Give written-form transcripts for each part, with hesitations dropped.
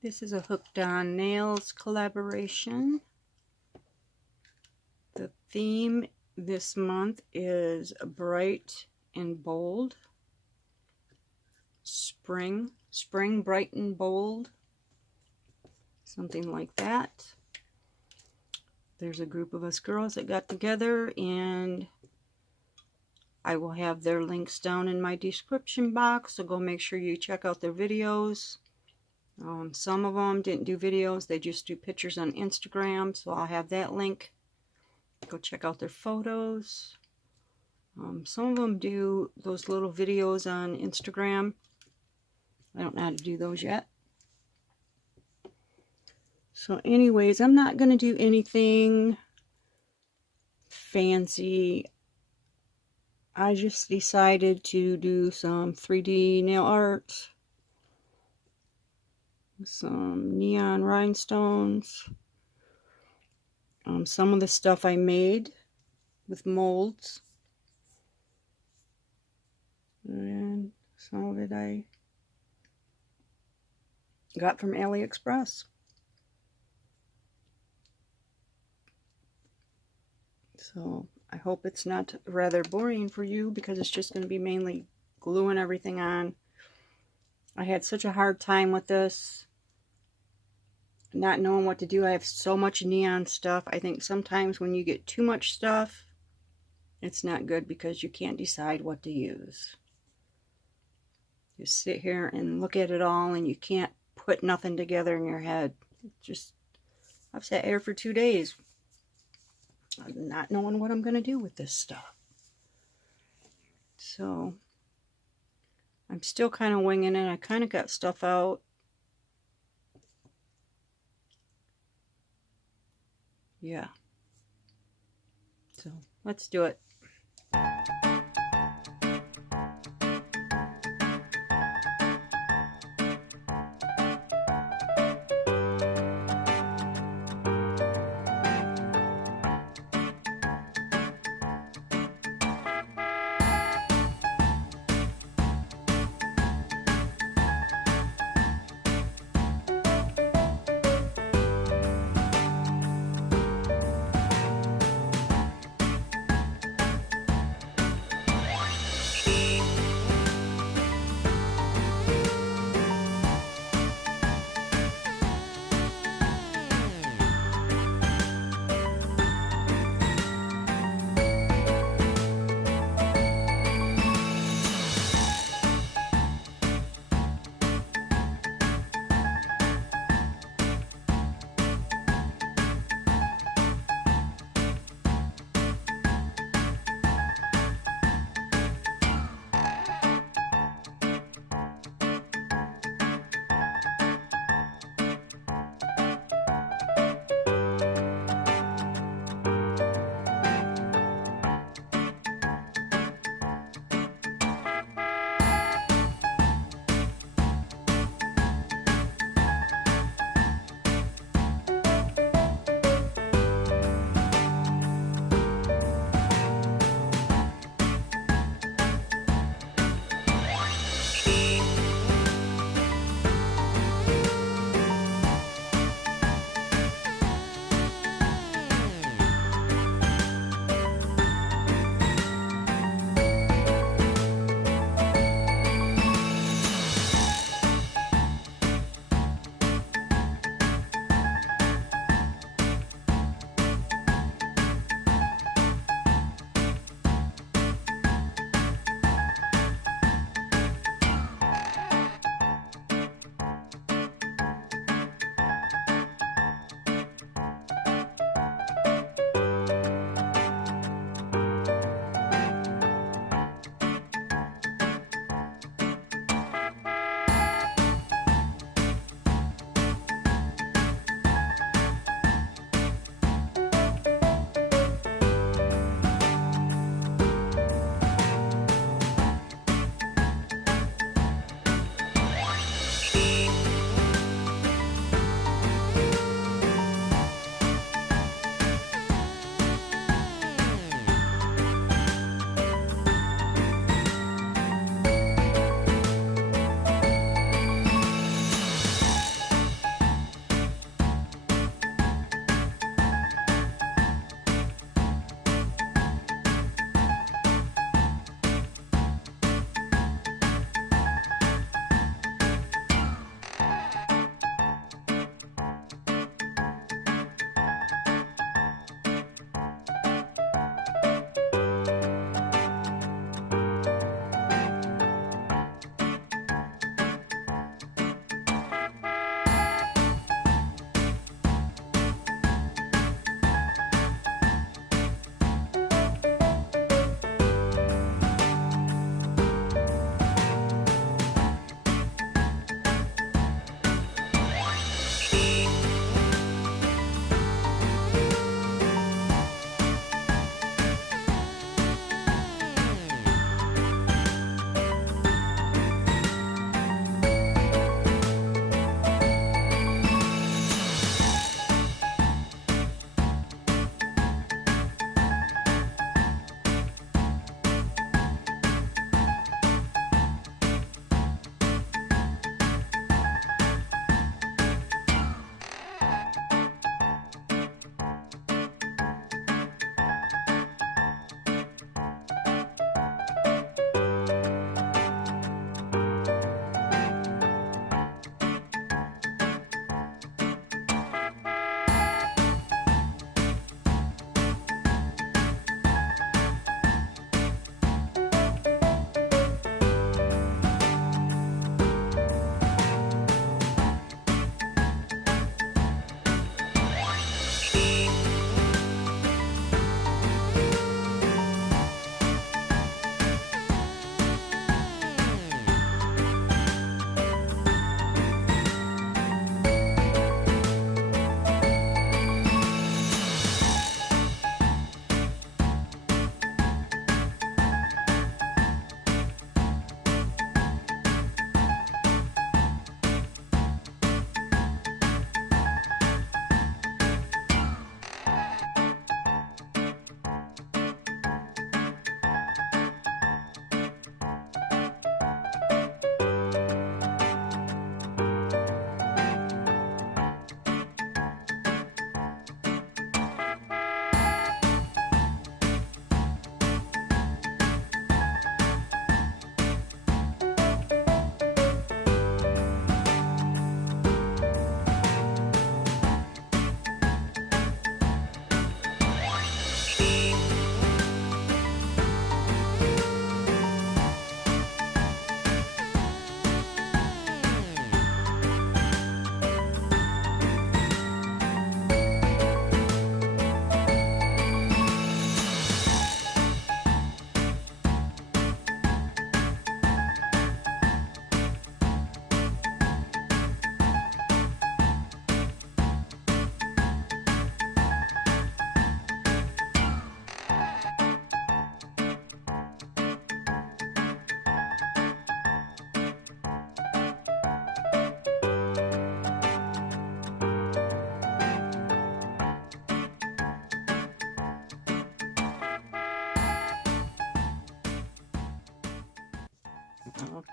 This is a Hooked on Nails collaboration. The theme this month is bright and bold. Spring bright and bold. Something like that. There's a group of us girls that got together, and I will have their links down in my description box, so go make sure you check out their videos. Some of them didn't do videos, they just do pictures on Instagram, so I'll have that link. Go check out their photos. Some of them do those little videos on Instagram. I don't know how to do those yet. So anyways, I'm not going to do anything fancy. I just decided to do some 3D nail art. Some neon rhinestones. Some of the stuff I made with molds. And some of it I got from AliExpress. So I hope it's not rather boring for you, because it's just going to be mainly gluing everything on. I had such a hard time with this, not knowing what to do. I have so much neon stuff. I think sometimes when you get too much stuff, it's not good because you can't decide what to use. You sit here and look at it all and you can't put nothing together in your head. I've sat here for 2 days not knowing what I'm going to do with this stuff. So I'm still kind of winging it. I kind of got stuff out. Yeah. So let's do it.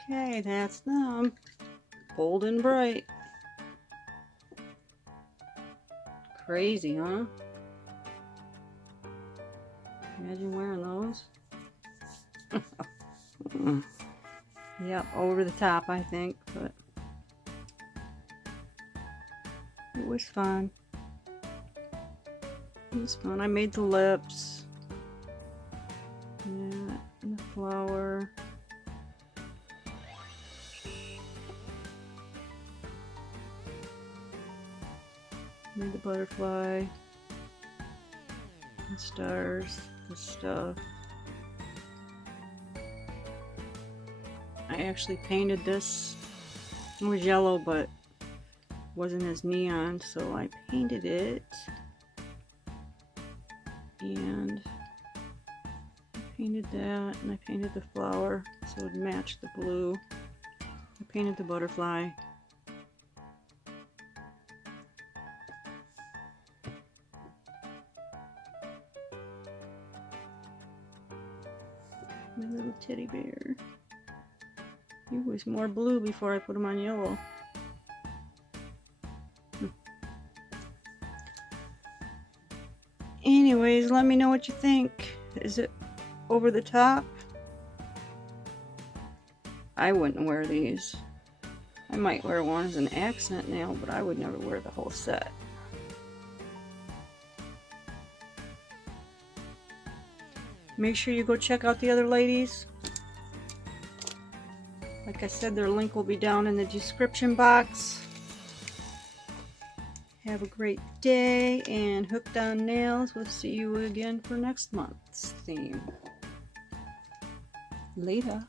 Okay, that's them. Bold and bright. Crazy, huh? Imagine wearing those. Yep, over the top, I think, but it was fun. It was fun. I made the lips. Yeah, and the flower. Made the butterfly. The stars. The stuff. I actually painted this. It was yellow, but wasn't as neon, so I painted it. And I painted that, and I painted the flower so it would match the blue. I painted the butterfly. My little teddy bear. He was more blue before I put him on yellow. Anyways, let me know what you think. Is it over the top? I wouldn't wear these. I might wear one as an accent nail, but I would never wear the whole set. Make sure you go check out the other ladies. Like I said, their link will be down in the description box. Have a great day, and Hooked on Nails. We'll see you again for next month's theme. Later.